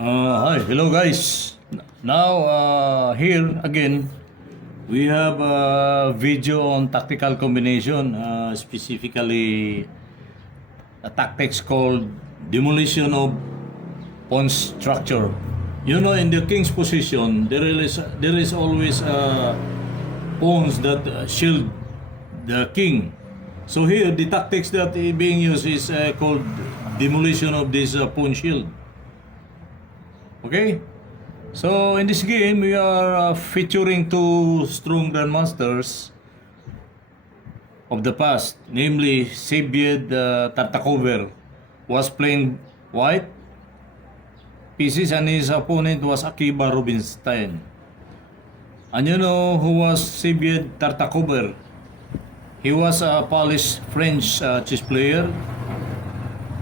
Hello guys. Now here again, we have a video on tactical combination, specifically a tactics called demolition of pawn structure. You know, in the king's position, there is always pawns that shield the king. So here, the tactics that being used is called demolition of this pawn shield. Okay, so in this game we are featuring two strong grandmasters of the past, namely Sabyed Tartakover was playing white pieces and his opponent was Akiba Rubinstein. And you know who was Sabyed Tartakover? He was a Polish French chess player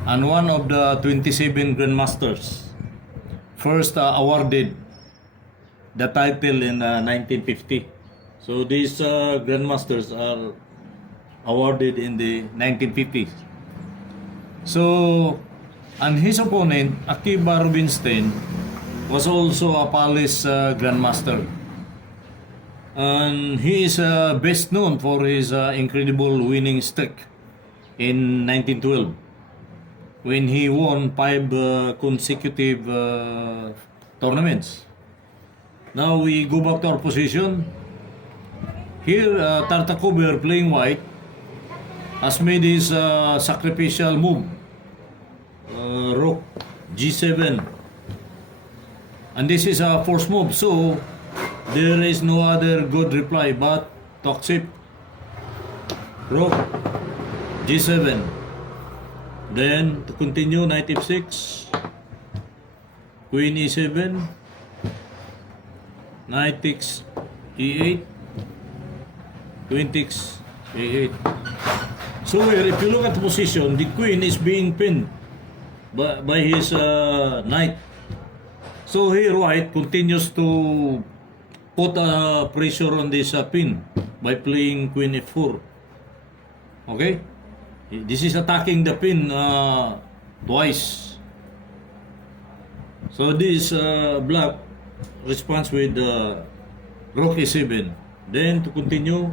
and one of the 27 grandmasters. First awarded the title in 1950. So these grandmasters are awarded in the 1950s. So, and his opponent, Akiba Rubinstein, was also a Polish grandmaster. And he is best known for his incredible winning streak in 1912. When he won 5 consecutive tournaments. Now we go back to our position. Here, Tartakover playing white has made his sacrificial move. Rook G7. And this is a force move, so there is no other good reply but Toxip. Rook G7. Then, to continue, knight f6, queen e7, knight takes e8, queen takes a8. So here, if you look at the position, the queen is being pinned by his knight. So here, white continues to put pressure on this pin by playing queen f4. Okay? This is attacking the pin twice. So this black responds with rook e7. Then to continue,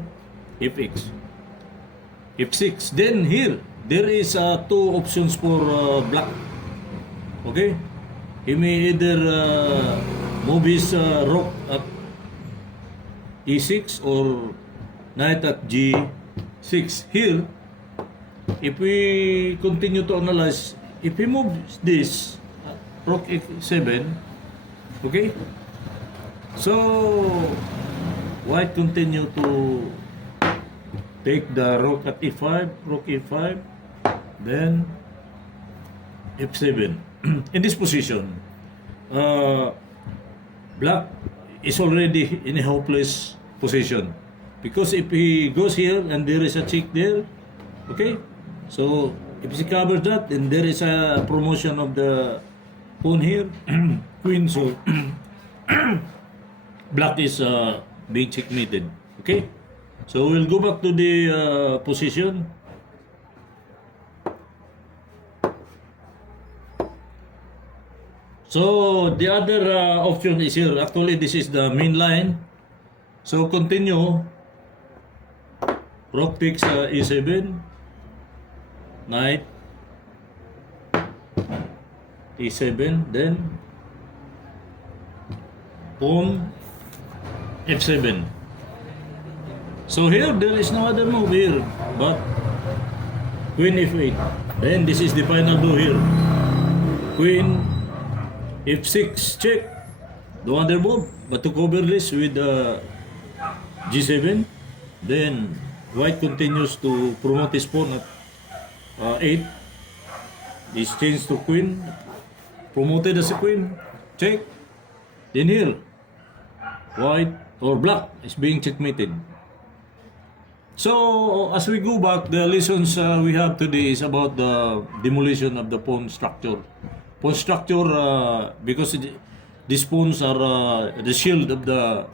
fx, f6. Then here, there is two options for black. Okay? He may either move his rook at e6 or knight at g6. Here, if we continue to analyze, if he moves this, rook f7, okay? So, white continue to take the rook at e5, rook e5, then f7. In this position, black is already in a hopeless position. Because if he goes here and there is a check there, okay? So, if he covers that, then there is a promotion of the pawn here, queen, so black is being checkmated, okay? So, we'll go back to the position. So, the other option is here. Actually, this is the main line. So, continue. Rook takes e7. Knight e7, then pawn f7. So here there is no other move here but queen f8. Then this is the final blow here. Queen f6 check. No other move but to cover this with g7. Then white continues to promote his pawn at 8. This changed to queen, promoted as a queen, check. Then here, white or black is being checkmated. So as we go back, the lessons we have today is about the demolition of the pawn structure. Pawn structure, because these pawns are the shield of the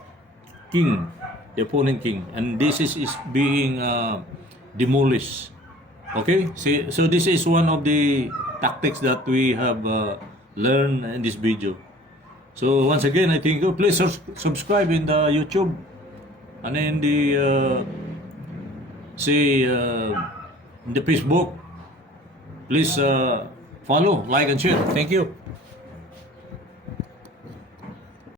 king, the opponent king, and this is being demolished. Okay, so this is one of the tactics that we have learn in this video. So once again, I thank you. Please subscribe in the YouTube and in the in the Facebook. Please follow, like, and share. Thank you.